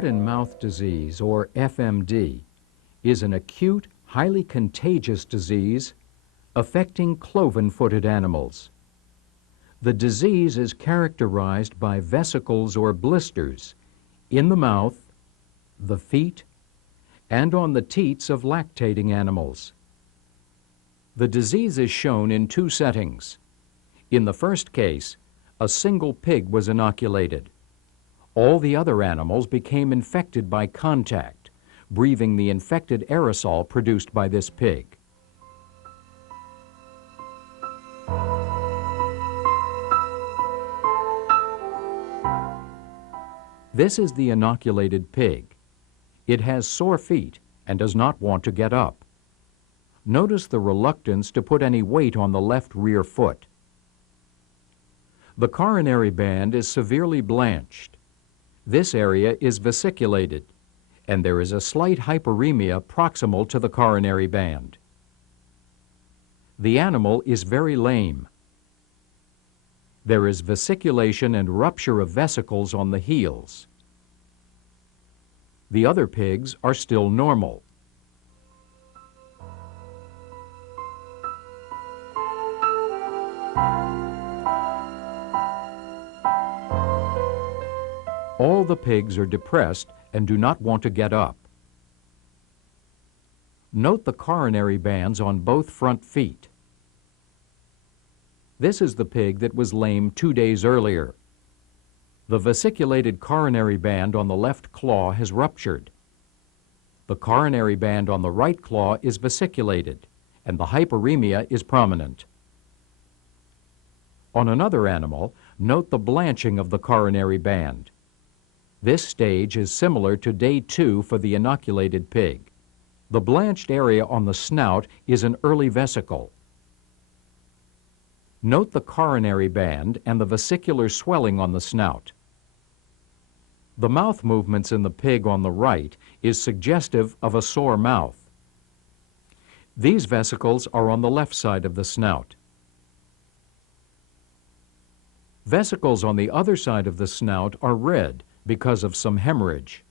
Foot and mouth disease, or FMD, is an acute, highly contagious disease affecting cloven-footed animals. The disease is characterized by vesicles or blisters in the mouth, the feet, and on the teats of lactating animals. The disease is shown in two settings. In the first case, a single pig was inoculated. All the other animals became infected by contact, breathing the infected aerosol produced by this pig. This is the inoculated pig. It has sore feet and does not want to get up. Notice the reluctance to put any weight on the left rear foot. The coronary band is severely blanched. This area is vesiculated, and there is a slight hyperemia proximal to the coronary band. The animal is very lame. There is vesiculation and rupture of vesicles on the heels. The other pigs are still normal. All the pigs are depressed and do not want to get up. Note the coronary bands on both front feet. This is the pig that was lame 2 days earlier. The vesiculated coronary band on the left claw has ruptured. The coronary band on the right claw is vesiculated, and the hyperemia is prominent. On another animal, note the blanching of the coronary band. This stage is similar to day 2 for the inoculated pig. The blanched area on the snout is an early vesicle. Note the coronary band and the vesicular swelling on the snout. The mouth movements in the pig on the right is suggestive of a sore mouth. These vesicles are on the left side of the snout. Vesicles on the other side of the snout are red because of some hemorrhage.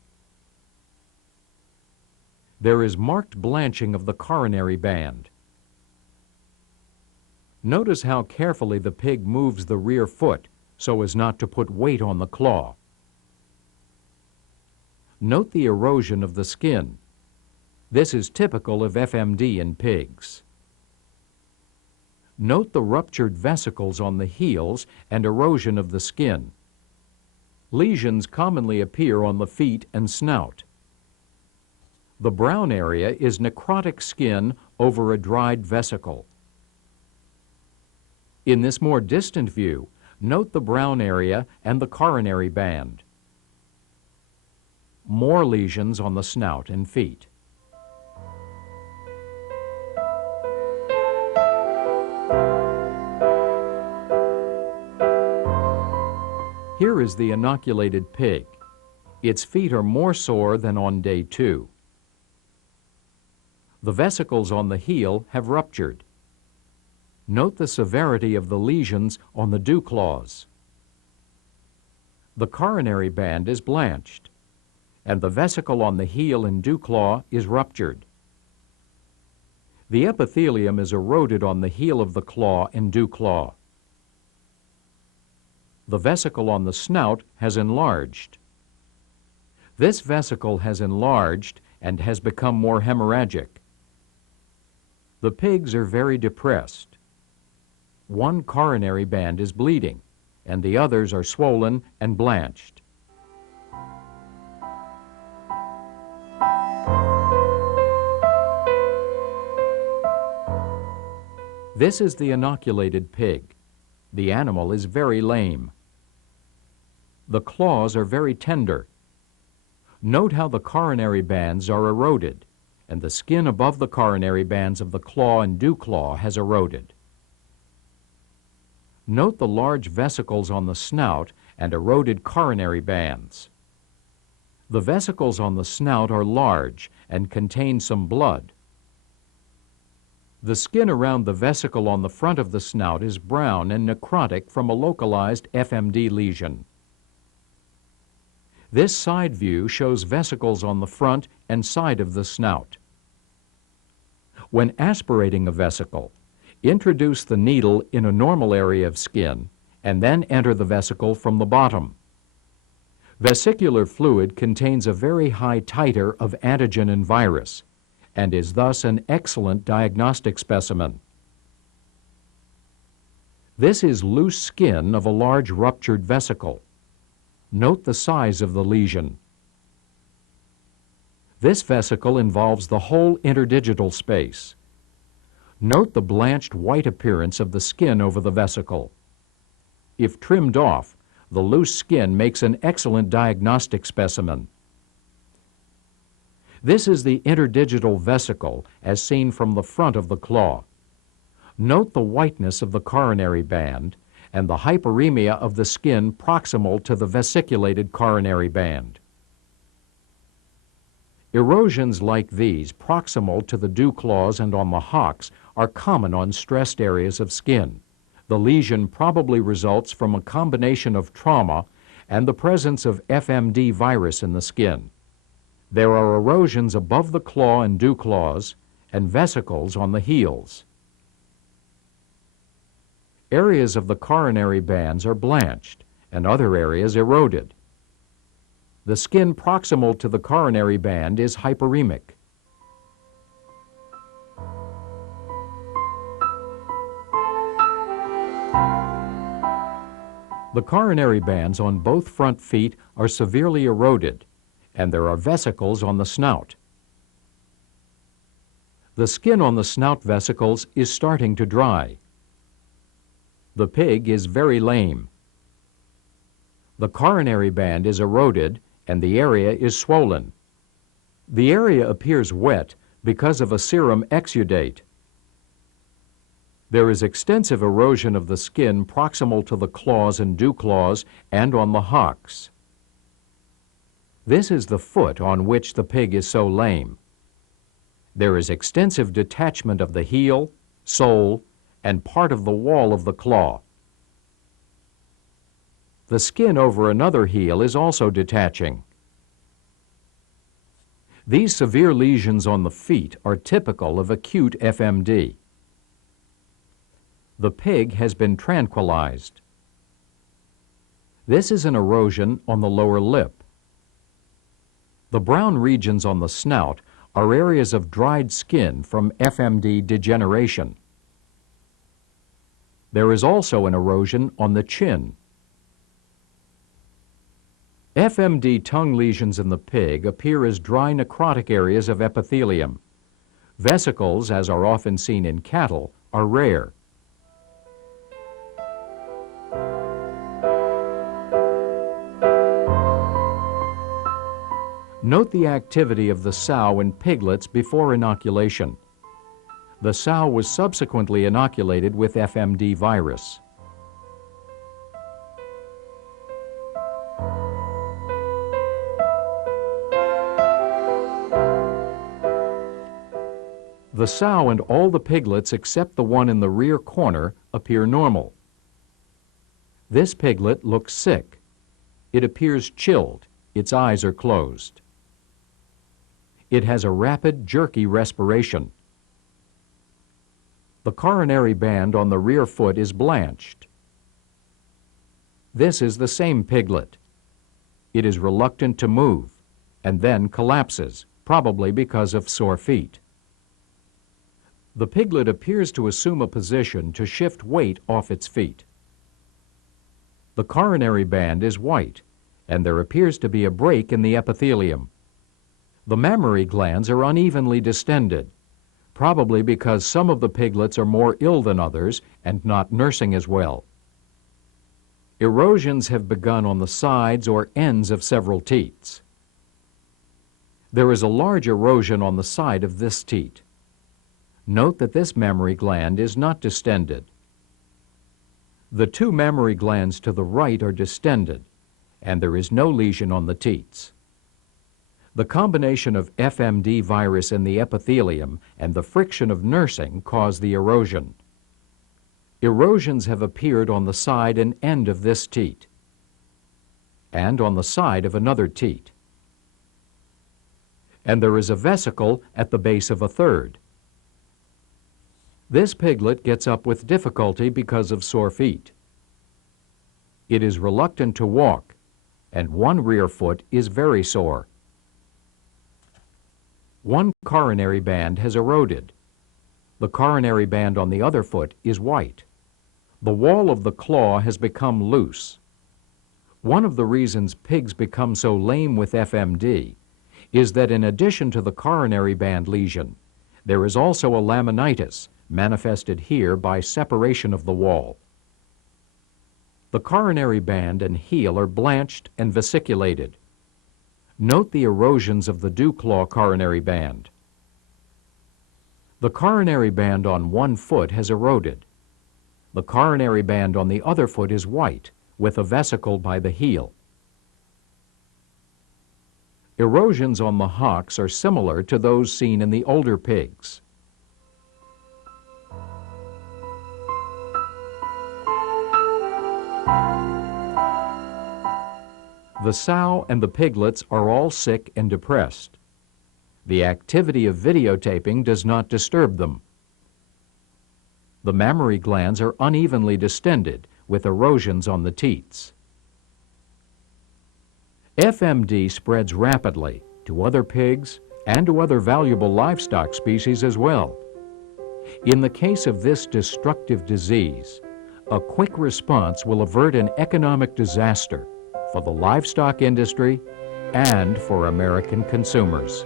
There is marked blanching of the coronary band. Notice how carefully the pig moves the rear foot so as not to put weight on the claw. Note the erosion of the skin. This is typical of FMD in pigs. Note the ruptured vesicles on the heels and erosion of the skin. Lesions commonly appear on the feet and snout. The brown area is necrotic skin over a dried vesicle. In this more distant view, note the brown area and the coronary band. More lesions on the snout and feet. Here is the inoculated pig. Its feet are more sore than on day 2. The vesicles on the heel have ruptured. Note the severity of the lesions on the dew claws. The coronary band is blanched, and the vesicle on the heel and dew claw is ruptured. The epithelium is eroded on the heel of the claw and dew claw. The vesicle on the snout has enlarged. This vesicle has enlarged and has become more hemorrhagic. The pigs are very depressed. One coronary band is bleeding, and the others are swollen and blanched. This is the inoculated pig. The animal is very lame. The claws are very tender. Note how the coronary bands are eroded, and the skin above the coronary bands of the claw and dew claw has eroded. Note the large vesicles on the snout and eroded coronary bands. The vesicles on the snout are large and contain some blood. The skin around the vesicle on the front of the snout is brown and necrotic from a localized FMD lesion. This side view shows vesicles on the front and side of the snout. When aspirating a vesicle, introduce the needle in a normal area of skin and then enter the vesicle from the bottom. Vesicular fluid contains a very high titer of antigen and virus and is thus an excellent diagnostic specimen. This is loose skin of a large ruptured vesicle. Note the size of the lesion. This vesicle involves the whole interdigital space. Note the blanched white appearance of the skin over the vesicle. If trimmed off, the loose skin makes an excellent diagnostic specimen. This is the interdigital vesicle as seen from the front of the claw. Note the whiteness of the coronary band and the hyperemia of the skin proximal to the vesiculated coronary band. Erosions like these, proximal to the dew claws and on the hocks, are common on stressed areas of skin. The lesion probably results from a combination of trauma and the presence of FMD virus in the skin. There are erosions above the claw and dew claws and vesicles on the heels. Areas of the coronary bands are blanched and other areas eroded. The skin proximal to the coronary band is hyperemic. The coronary bands on both front feet are severely eroded, and there are vesicles on the snout. The skin on the snout vesicles is starting to dry. The pig is very lame. The coronary band is eroded and the area is swollen. The area appears wet because of a serum exudate. There is extensive erosion of the skin proximal to the claws and dew claws and on the hocks. This is the foot on which the pig is so lame. There is extensive detachment of the heel, sole, and part of the wall of the claw. The skin over another heel is also detaching. These severe lesions on the feet are typical of acute FMD. The pig has been tranquilized. This is an erosion on the lower lip. The brown regions on the snout are areas of dried skin from FMD degeneration. There is also an erosion on the chin. FMD tongue lesions in the pig appear as dry necrotic areas of epithelium. Vesicles, as are often seen in cattle, are rare. Note the activity of the sow in piglets before inoculation. The sow was subsequently inoculated with FMD virus. The sow and all the piglets except the one in the rear corner appear normal. This piglet looks sick. It appears chilled. Its eyes are closed. It has a rapid, jerky respiration. The coronary band on the rear foot is blanched. This is the same piglet. It is reluctant to move and then collapses, probably because of sore feet. The piglet appears to assume a position to shift weight off its feet. The coronary band is white, and there appears to be a break in the epithelium. The mammary glands are unevenly distended, probably because some of the piglets are more ill than others and not nursing as well. Erosions have begun on the sides or ends of several teats. There is a large erosion on the side of this teat. Note that this mammary gland is not distended. The two mammary glands to the right are distended, and there is no lesion on the teats. The combination of FMD virus in the epithelium and the friction of nursing cause the erosion. Erosions have appeared on the side and end of this teat. and on the side of another teat. And there is a vesicle at the base of a third. This piglet gets up with difficulty because of sore feet. It is reluctant to walk, and one rear foot is very sore. One coronary band has eroded. The coronary band on the other foot is white. The wall of the claw has become loose. One of the reasons pigs become so lame with FMD is that in addition to the coronary band lesion, there is also a laminitis manifested here by separation of the wall. The coronary band and heel are blanched and vesiculated. Note the erosions of the dew claw coronary band. The coronary band on one foot has eroded. The coronary band on the other foot is white, with a vesicle by the heel. Erosions on the hocks are similar to those seen in the older pigs. The sow and the piglets are all sick and depressed. The activity of videotaping does not disturb them. The mammary glands are unevenly distended, with erosions on the teats. FMD spreads rapidly to other pigs and to other valuable livestock species as well. In the case of this destructive disease, a quick response will avert an economic disaster for the livestock industry and for American consumers.